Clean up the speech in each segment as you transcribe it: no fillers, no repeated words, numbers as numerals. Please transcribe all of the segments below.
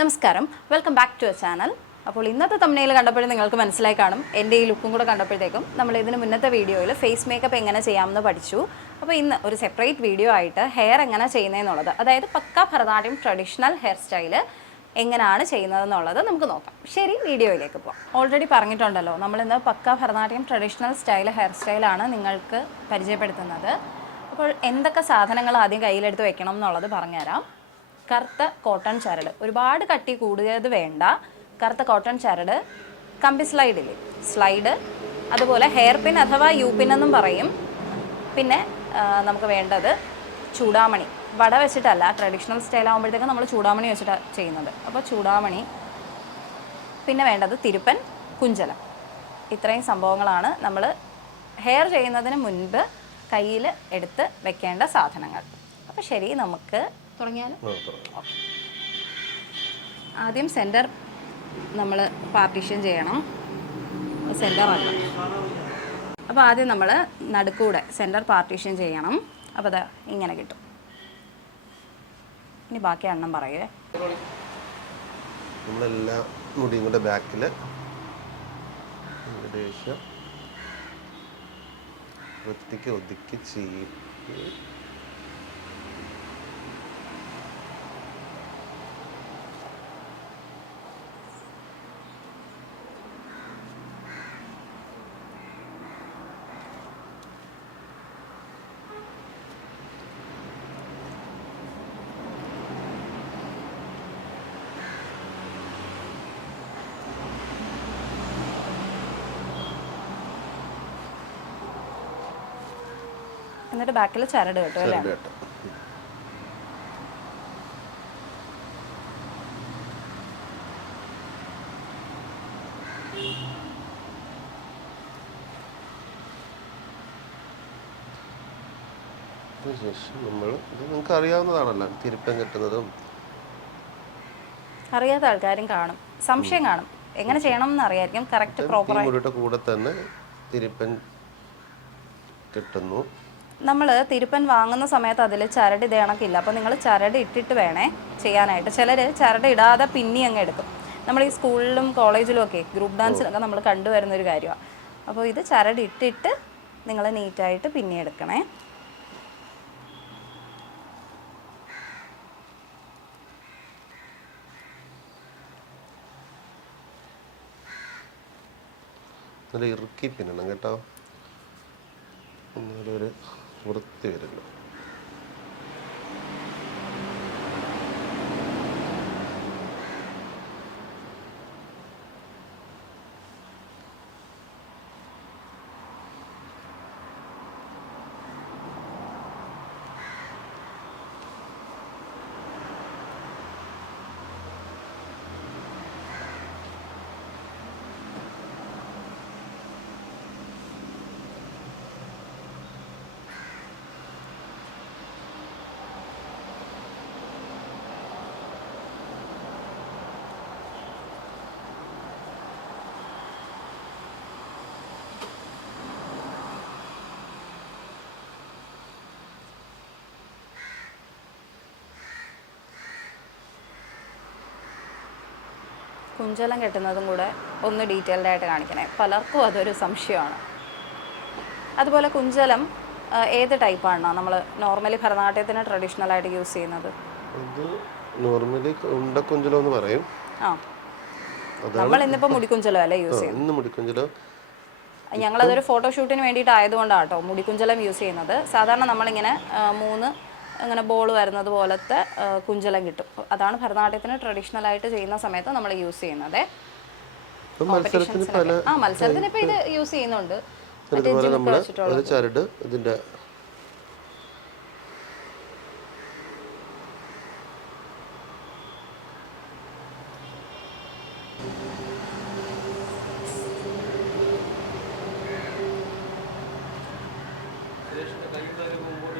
നമസ്കാരം, welcome back to a channel. അപ്പോൾ ഇന്നത്തെ തംബ്നെയിൽ കണ്ടപ്പോഴും നിങ്ങൾക്ക് മനസ്സിലായി കാണും, എൻ്റെ ഈ ലുക്കും കൂടെ കണ്ടപ്പോഴത്തേക്കും നമ്മൾ ഇതിന് മുന്നത്തെ വീഡിയോയിൽ ഫേസ് മേക്കപ്പ് എങ്ങനെ ചെയ്യാമെന്ന് പഠിച്ചു. അപ്പോൾ ഇന്ന് ഒരു സെപ്പറേറ്റ് വീഡിയോ ആയിട്ട് ഹെയർ എങ്ങനെ ചെയ്യുന്നതെന്നുള്ളത്, അതായത് പക്ക ഭരതനാട്യം ട്രഡീഷണൽ ഹെയർ സ്റ്റൈല് എങ്ങനെയാണ് ചെയ്യുന്നതെന്നുള്ളത് നമുക്ക് നോക്കാം. ശരി, വീഡിയോയിലേക്ക് പോകാം. ഓൾറെഡി പറഞ്ഞിട്ടുണ്ടല്ലോ, നമ്മളിന്ന് പക്ക ഭരതനാട്യം ട്രഡീഷണൽ ഹെയർ സ്റ്റൈലാണ് നിങ്ങൾക്ക് പരിചയപ്പെടുത്തുന്നത്. അപ്പോൾ എന്തൊക്കെ സാധനങ്ങൾ ആദ്യം കയ്യിലെടുത്ത് വെക്കണം എന്നുള്ളത് പറഞ്ഞുതരാം. കറുത്ത കോട്ടൺ ചരട്, ഒരുപാട് കട്ടി കൂടുതൽ വേണ്ട. കറുത്ത കോട്ടൺ ചരട്, കമ്പി സ്ലൈഡ്, അതുപോലെ ഹെയർ പിൻ അഥവാ യു പിൻ എന്നും പറയും. പിന്നെ നമുക്ക് വേണ്ടത് ചൂടാമണി. വട വെച്ചിട്ടല്ല, ട്രഡീഷണൽ സ്റ്റൈൽ ആകുമ്പോഴത്തേക്കും നമ്മൾ ചൂടാമണി വെച്ചിട്ടാണ് ചെയ്യുന്നത്. അപ്പോൾ ചൂടാമണി. പിന്നെ വേണ്ടത് തിരുപ്പൻ, കുഞ്ചലം. ഇത്രയും സംഭവങ്ങളാണ് നമ്മൾ ഹെയർ ചെയ്യുന്നതിന് മുൻപ് കയ്യിൽ എടുത്ത് വെക്കേണ്ട സാധനങ്ങൾ. അപ്പോൾ ശരി, നമുക്ക് തുടങ്ങിയാൽ. ആദ്യം സെൻറ്റർ നമ്മൾ പാർട്ടീഷൻ ചെയ്യണം. സെൻറ്റർ അല്ല, അപ്പോൾ ആദ്യം നമ്മൾ നടുക്കൂടെ സെൻറ്റർ പാർട്ടീഷൻ ചെയ്യണം. അപ്പോൾ അത് ഇങ്ങനെ കിട്ടും. ഇനി ബാക്കി എണ്ണം പറയുവേ. നമ്മളെല്ലാം മുടിയും കൂടെ ബാക്കിൽ ഏകദേശം വൃത്തിക്ക് ഒതുക്കി ചെയ്യും. എന്നിട്ട് ബാക്കിൽ ചരട് കിട്ടും അല്ലേ? ശേഷം നമ്മൾ ഇത് നിങ്ങൾക്ക് അറിയാവുന്നതാണല്ലോ, തിരുപ്പൻ കെട്ടുന്നതും. അറിയാത്ത ആൾക്കാരും കാണും, സംശയം കാണും, എങ്ങനെ ചെയ്യണം എന്ന് അറിയായിരിക്കും. കറക്റ്റ് പ്രോപ്പറായിട്ട് കൂടെ തന്നെ തിരുപ്പൻ കെട്ടുന്നു. നമ്മൾ തിരുപ്പൻ വാങ്ങുന്ന സമയത്ത് അതിൽ ചരട് ഇത് കണക്കില്ല. അപ്പോൾ നിങ്ങൾ ചരട് ഇട്ടിട്ട് വേണേ ചെയ്യാനായിട്ട്. ചിലർ ചരട് ഇടാതെ പിന്നി അങ്ങ് എടുക്കും. നമ്മൾ ഈ സ്കൂളിലും കോളേജിലും ഒക്കെ ഗ്രൂപ്പ് ഡാൻസിലൊക്കെ നമ്മൾ കണ്ടുവരുന്നൊരു കാര്യമാണ്. അപ്പോൾ ഇത് ചരട് ഇട്ടിട്ട് നിങ്ങൾ നീറ്റായിട്ട് പിന്നി എടുക്കണേ. നല്ല ഇറുക്കി പിന്നണം കേട്ടോ, എന്നാലൊരു വൃത്തി വരില്ല. കുഞ്ചലം കെട്ടുന്നതും കൂടെ ഒന്ന് ഡീറ്റെയിൽഡ് ആയിട്ട് കാണിക്കണേ, പലർക്കും അതൊരു സംശയമാണ്. അതുപോലെ കുഞ്ചലം ഏത് ടൈപ്പാണ് നമ്മൾ നോർമലി ഭരതനാട്യത്തിന് ട്രഡീഷണൽ ആയിട്ട് യൂസ് ചെയ്യുന്നത്? നോർമലി ഉണ്ടക്കുഞ്ചലം എന്ന് പറയും. നമ്മൾ ഇന്നിപ്പോൾ മുടിക്കുഞ്ചലം അല്ലേ യൂസ് ചെയ്യുന്നത്? ഞങ്ങളതൊരു ഫോട്ടോഷൂട്ടിന് വേണ്ടിയിട്ട് ആയതുകൊണ്ടാണ് കേട്ടോ മുടിക്കുഞ്ചലം യൂസ് ചെയ്യുന്നത്. സാധാരണ നമ്മളിങ്ങനെ 3 അങ്ങനെ ബോൾ വരുന്നത് പോലത്തെ കുഞ്ചലം കിട്ടും. അതാണ് ഭരതനാട്യത്തിന് ട്രഡീഷണൽ ആയിട്ട് ചെയ്യുന്ന സമയത്ത് നമ്മൾ യൂസ് ചെയ്യുന്നത്. മത്സരത്തിന് ഇപ്പൊ ഇത് യൂസ് ചെയ്യുന്നുണ്ട്.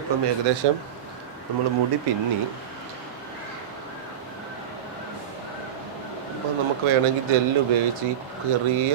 ഇപ്പം ഏകദേശം നമ്മൾ മുടി പിന്നി. അപ്പോൾ നമുക്ക് വേണമെങ്കിൽ ജെല്ല് ഉപയോഗിച്ച് ഈ ചെറിയ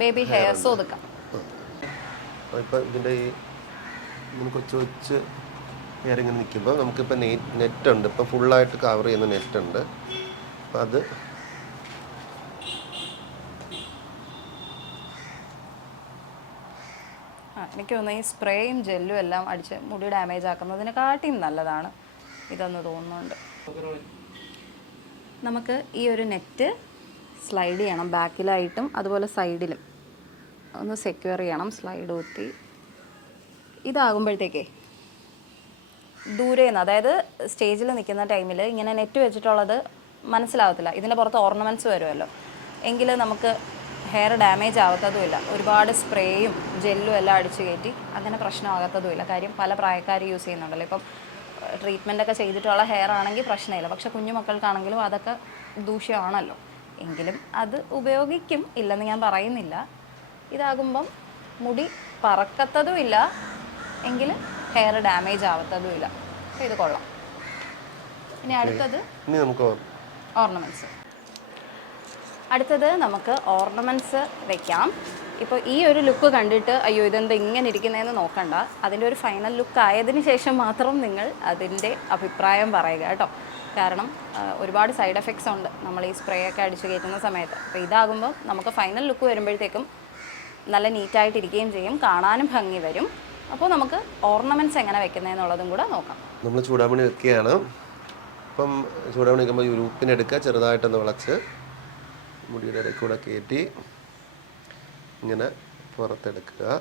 ബേബി ഹെയർസ് ഒതുക്കാം. ഇപ്പം ഇതിൻ്റെ ഈ കൊച്ചു കൊച്ച് ഹെയർ ഇങ്ങനെ നിൽക്കുമ്പോൾ നമുക്കിപ്പോൾ നെറ്റുണ്ട്, ഇപ്പോൾ ഫുള്ളായിട്ട് കവർ ചെയ്യുന്ന നെറ്റുണ്ട്. അപ്പം അത് എനിക്ക് തോന്നുന്നു ഈ സ്പ്രേയും ജെല്ലും എല്ലാം അടിച്ച് മുടി ഡാമേജ് ആക്കുന്നതിനെക്കാട്ടിയും നല്ലതാണ് ഇതെന്ന് തോന്നുന്നുണ്ട്. നമുക്ക് ഈ ഒരു നെറ്റ് സ്ലൈഡ് ചെയ്യണം, ബാക്കിലായിട്ടും അതുപോലെ സൈഡിലും ഒന്ന് സെക്യൂർ ചെയ്യണം. സ്ലൈഡ് കുത്തി ഇതാകുമ്പോഴത്തേക്കേ ദൂരെ നിന്ന്, അതായത് സ്റ്റേജിൽ നിൽക്കുന്ന ടൈമിൽ ഇങ്ങനെ നെറ്റ് വെച്ചിട്ടുള്ളത് മനസ്സിലാവത്തില്ല. ഇതിൻ്റെ പുറത്ത് ഓർണമെൻറ്റ്സ് വരുമല്ലോ, എങ്കിൽ നമുക്ക് ഹെയർ ഡാമേജ് ആകത്തതുമില്ല. ഒരുപാട് സ്പ്രേയും ജെല്ലും എല്ലാം അടിച്ചു കയറ്റി അങ്ങനെ പ്രശ്നമാകത്തതുമില്ല. കാര്യം പല പ്രായക്കാർ യൂസ് ചെയ്യുന്നുണ്ടല്ലോ. ഇപ്പം ട്രീറ്റ്മെൻറ്റൊക്കെ ചെയ്തിട്ടുള്ള ഹെയർ ആണെങ്കിൽ പ്രശ്നമില്ല. പക്ഷെ കുഞ്ഞു മക്കൾക്കാണെങ്കിലും അതൊക്കെ ദൂഷ്യമാണല്ലോ. എങ്കിലും അത് ഉപയോഗിക്കും, ഇല്ലെന്ന് ഞാൻ പറയുന്നില്ല. ഇതാകുമ്പം മുടി പറക്കത്തതുമില്ല, എങ്കിൽ ഹെയർ ഡാമേജ് ആവത്തതുമില്ല. അപ്പോൾ ഇത് കൊള്ളാം. ഇനി അടുത്തത് ഓർണമെൻറ്റ്സ്. അടുത്തത് നമുക്ക് ഓർണമെൻറ്റ്സ് വെക്കാം. ഇപ്പോൾ ഈ ഒരു ലുക്ക് കണ്ടിട്ട് അയ്യോ ഇതെന്താ ഇങ്ങനെ ഇരിക്കുന്നതെന്ന് നോക്കണ്ട. അതിൻ്റെ ഒരു ഫൈനൽ ലുക്ക് ആയതിന് ശേഷം മാത്രം നിങ്ങൾ അതിൻ്റെ അഭിപ്രായം പറയുക കേട്ടോ. കാരണം ഒരുപാട് സൈഡ് എഫക്ട്സ് ഉണ്ട് നമ്മൾ ഈ സ്പ്രേ ഒക്കെ അടിച്ചു കയറ്റുന്ന സമയത്ത്. അപ്പോൾ ഇതാകുമ്പോൾ നമുക്ക് ഫൈനൽ ലുക്ക് വരുമ്പോഴത്തേക്കും നല്ല നീറ്റായിട്ടിരിക്കുകയും ചെയ്യും, കാണാനും ഭംഗി വരും. അപ്പോൾ നമുക്ക് ഓർണമെൻറ്റ്സ് എങ്ങനെ വെക്കുന്നതെന്നുള്ളതും കൂടെ നോക്കാം. നമ്മൾ ചൂടാമണി വെക്കുകയാണ്. അപ്പം ചൂടാമണി വെക്കുമ്പോൾ ഈ ഉപ്പിനെടുക്കുക, ചെറുതായിട്ടൊന്ന് വിളച്ച് മുടിയുടെ ഇടയിൽ കൂടെ കയറ്റി ഇങ്ങനെ പുറത്തെടുക്കുക.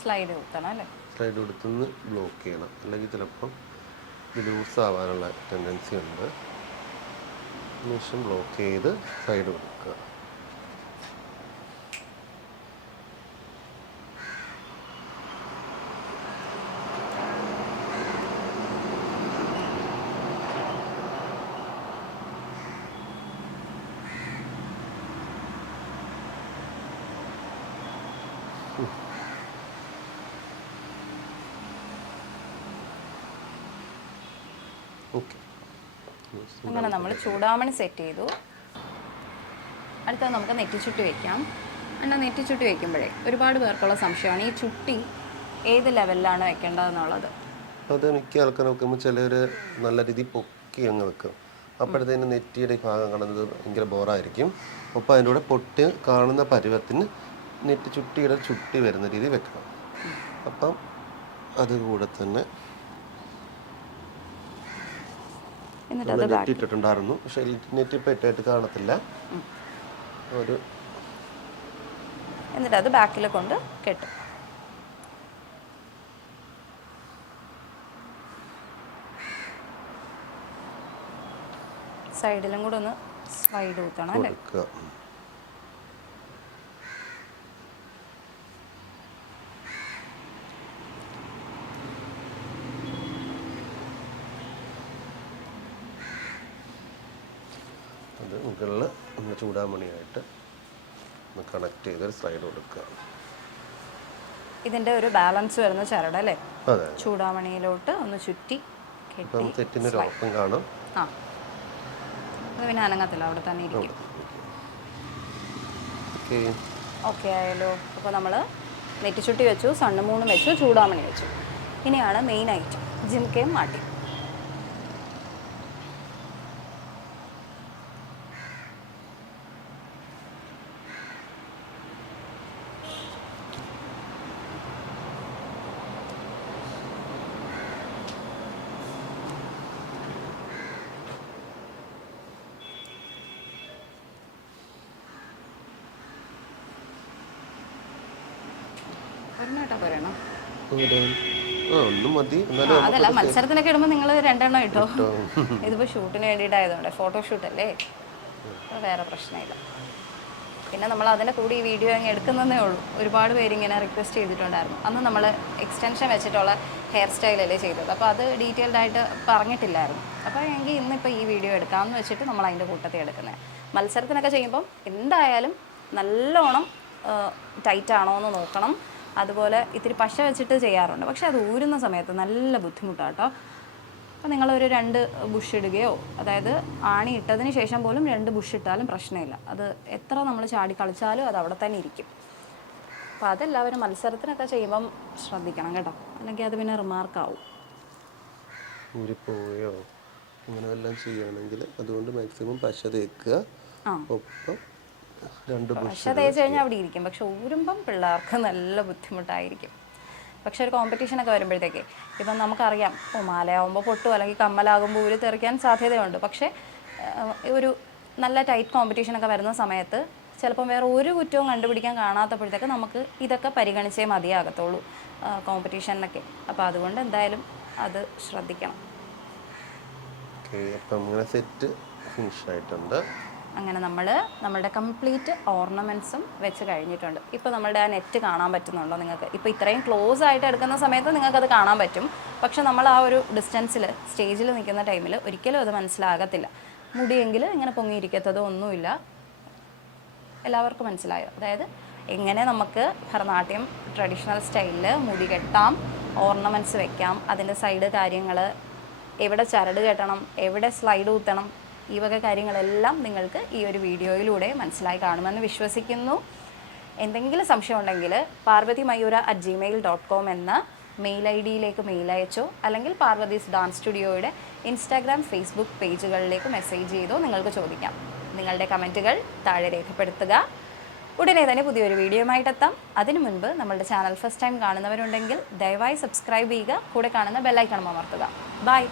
സ്ലൈഡ് കൊടുക്കണം അല്ലേ? സ്ലൈഡ് കൊടുത്തുനിന്ന് ബ്ലോക്ക് ചെയ്യണം, അല്ലെങ്കിൽ ചിലപ്പം ഇത് ലൂസ് ആവാനുള്ള ടെൻഡൻസി ഉണ്ട്. ശേഷം ബ്ലോക്ക് ചെയ്ത് സൈഡ് കൊടുക്കുക. അങ്ങനെ നമ്മൾ ചൂടാമണി സെറ്റ് ചെയ്തു. അടുത്തത് നമുക്ക് നെറ്റിച്ചുട്ടി വയ്ക്കാം. എന്നാൽ നെറ്റിച്ചുട്ടി വയ്ക്കുമ്പോഴേ ഒരുപാട് പേർക്കുള്ള സംശയമാണ് ഈ ചുട്ടി ഏത് ലെവലിലാണ് വെക്കേണ്ടതെന്നുള്ളത്. അത് മിക്ക ആൾക്കാർ വെക്കുമ്പോൾ ചിലർ നല്ല രീതിയിൽ പൊക്കി അങ്ങ് വെക്കും. അപ്പോഴത്തേന് നെറ്റിയുടെ ഈ ഭാഗം കാണുന്നത് ഭയങ്കര ബോറായിരിക്കും. അപ്പോൾ അതിൻ്റെ കൂടെ പൊട്ടി കാണുന്ന പരുവത്തിന് നെറ്റി ചുട്ടിയുടെ ചുട്ടി വരുന്ന രീതി വെക്കണം. അപ്പം അതുകൂടെ തന്നെ നെറ്റ് ഇട്ടിട്ടുണ്ടായിരുന്നു, പക്ഷെ നെറ്റ് ഇപ്പം ഇട്ടായിട്ട് കാണത്തില്ല. എന്നിട്ട് അത് ബാക്കിൽ കൊണ്ട് കെട്ടും. സൈഡിലും കൂടെ ഒന്ന് സ്ലൈഡ് ഊത്തണം അല്ലേ? അത് മുകളിൽ ഒന്ന് ചൂടാമണിയായിട്ട് ഒന്ന് കണക്ട് ചെയ്തൊരു സ്ലൈഡ് കൊടുക്കുക. ഇതിൻ്റെ ഒരു ബാലൻസ് വരുന്ന ചരട് അല്ലേ? അതെ. ചൂടാമണിയിലോട്ട് ഒന്ന് ചുറ്റി കെട്ടി തെറ്റിനൊരു ഉറപ്പം കാണും. ആ, അത് പിന്നെ അനങ്ങത്തില്ല, അവിടെ തന്നെ ഇരിക്കും. ഓക്കെ ആയല്ലോ. അപ്പോൾ നമ്മൾ നെറ്റിച്ചുട്ടി വെച്ചു, സണ്ണുമൂണും വെച്ചു, ചൂടാമണി വെച്ചു. ഇനിയാണ് മെയിൻ ഐറ്റം ജിംകയും മാട്ടി. അതല്ല, മത്സരത്തിനൊക്കെ ഇടുമ്പോൾ നിങ്ങൾ 2 എണ്ണം ഇട്ടോ. ഇതിപ്പോൾ ഷൂട്ടിന് വേണ്ടിയിട്ടായതുകൊണ്ട് ഫോട്ടോഷൂട്ട് അല്ലേ, വേറെ പ്രശ്നമില്ല. പിന്നെ നമ്മൾ അതിൻ്റെ കൂടി ഈ വീഡിയോ അങ്ങ് എടുക്കുന്നതേ ഉള്ളൂ. ഒരുപാട് പേര് ഇങ്ങനെ റിക്വസ്റ്റ് ചെയ്തിട്ടുണ്ടായിരുന്നു. അന്ന് നമ്മൾ എക്സ്റ്റൻഷൻ വെച്ചിട്ടുള്ള ഹെയർ സ്റ്റൈലല്ലേ ചെയ്തത്, അപ്പോൾ അത് ഡീറ്റെയിൽഡ് ആയിട്ട് പറഞ്ഞിട്ടില്ലായിരുന്നു. അപ്പോൾ എങ്കിൽ ഇന്നിപ്പോൾ ഈ വീഡിയോ എടുക്കാമെന്ന് വെച്ചിട്ട് നമ്മൾ അതിൻ്റെ കൂട്ടത്തിൽ എടുക്കുന്നത്. മത്സരത്തിനൊക്കെ ചെയ്യുമ്പം എന്തായാലും നല്ലോണം ടൈറ്റ് ആണോ എന്ന് നോക്കണം. അതുപോലെ ഇത്തിരി പശ വെച്ചിട്ട് ചെയ്യാറുണ്ട്, പക്ഷെ അത് ഊരുന്ന സമയത്ത് നല്ല ബുദ്ധിമുട്ടാണ് കേട്ടോ. അപ്പോൾ നിങ്ങളൊരു 2 ബുഷ് ഇടുകയോ, അതായത് ആണി ഇട്ടതിന് ശേഷം പോലും 2 ബുഷ് ഇട്ടാലും പ്രശ്നമില്ല. അത് എത്ര നമ്മൾ ചാടി കളിച്ചാലും അത് അവിടെ തന്നെ ഇരിക്കും. അപ്പോൾ അതെല്ലാവരും മത്സരത്തിനൊക്കെ ചെയ്യുമ്പം ശ്രദ്ധിക്കണം കേട്ടോ, അല്ലെങ്കിൽ അത് പിന്നെ റിമാർക്കാവും. ഊരിപ്പോയോ അങ്ങനെ എല്ലാം ചെയ്യുകയാണെങ്കിൽ അതുകൊണ്ട് മാക്സിമം പശ തേക്കുക. ഒപ്പം 2 പശ തേച്ച് കഴിഞ്ഞാൽ അവിടെ ഇരിക്കും, പക്ഷെ ഊരുമ്പം പിള്ളേർക്ക് നല്ല ബുദ്ധിമുട്ടായിരിക്കും. പക്ഷെ ഒരു കോമ്പറ്റീഷനൊക്കെ വരുമ്പോഴത്തേക്ക് ഇപ്പം നമുക്കറിയാം, മാലയാവുമ്പോൾ പൊട്ടും അല്ലെങ്കിൽ കമ്മലാകുമ്പോൾ ഊരി തെറിക്കാൻ സാധ്യതയുണ്ട്. പക്ഷേ ഒരു നല്ല ടൈറ്റ് കോമ്പറ്റീഷനൊക്കെ വരുന്ന സമയത്ത് ചിലപ്പം വേറെ ഒരു കുറ്റവും കണ്ടുപിടിക്കാൻ കാണാത്തപ്പോഴത്തേക്ക് നമുക്ക് ഇതൊക്കെ പരിഗണിച്ചേ മതിയാകത്തുള്ളൂ കോമ്പറ്റീഷനിലൊക്കെ. അപ്പോൾ അതുകൊണ്ട് എന്തായാലും അത് ശ്രദ്ധിക്കണം. അപ്പം അങ്ങനെ സെറ്റ് ഫിനിഷ് ആയിട്ടുണ്ട്. അങ്ങനെ നമ്മളുടെ കംപ്ലീറ്റ് ഓർണമെൻറ്റ്സും വെച്ച് കഴിഞ്ഞിട്ടുണ്ട്. ഇപ്പോൾ നമ്മളുടെ ആ നെറ്റ് കാണാൻ പറ്റുന്നുണ്ടോ നിങ്ങൾക്ക്? ഇപ്പോൾ ഇത്രയും ക്ലോസ് ആയിട്ട് എടുക്കുന്ന സമയത്ത് നിങ്ങൾക്കത് കാണാൻ പറ്റും. പക്ഷെ നമ്മൾ ആ ഒരു ഡിസ്റ്റൻസിൽ സ്റ്റേജിൽ നിൽക്കുന്ന ടൈമിൽ ഒരിക്കലും അത് മനസ്സിലാകത്തില്ല. മുടിയെങ്കിൽ ഇങ്ങനെ പൊങ്ങിയിരിക്കത്തതോ ഒന്നുമില്ല. എല്ലാവർക്കും മനസ്സിലായോ? അതായത് എങ്ങനെ നമുക്ക് ഭരതനാട്യം ട്രഡീഷണൽ സ്റ്റൈലിൽ മുടി കെട്ടാം, ഓർണമെൻറ്റ്സ് വെക്കാം, അതിൻ്റെ സൈഡ് കാര്യങ്ങൾ, എവിടെ ചരട് കെട്ടണം, എവിടെ സ്ലൈഡ് കുത്തണം, ഈ വക കാര്യങ്ങളെല്ലാം നിങ്ങൾക്ക് ഈ ഒരു വീഡിയോയിലൂടെ മനസ്സിലായി കാണുമെന്ന് വിശ്വസിക്കുന്നു. എന്തെങ്കിലും സംശയം ഉണ്ടെങ്കിൽ parvathimayura@gmail.com എന്ന മെയിൽ ID-യിലേക്ക് മെയിൽ അയച്ചോ, അല്ലെങ്കിൽ പാർവതീസ് ഡാൻസ് സ്റ്റുഡിയോയുടെ ഇൻസ്റ്റാഗ്രാം, ഫേസ്ബുക്ക് പേജുകളിലേക്ക് മെസ്സേജ് ചെയ്തോ നിങ്ങൾക്ക് ചോദിക്കാം. നിങ്ങളുടെ കമൻറ്റുകൾ താഴെ രേഖപ്പെടുത്തുക. ഉടനെ തന്നെ പുതിയൊരു വീഡിയോയുമായിട്ടെത്താം. അതിനു മുൻപ് നമ്മളുടെ ചാനൽ ഫസ്റ്റ് ടൈം കാണുന്നവരുണ്ടെങ്കിൽ ദയവായി സബ്സ്ക്രൈബ് ചെയ്യുക, കൂടെ കാണുന്ന ബെല്ലൈക്കൺ അമർത്തുക. ബൈ.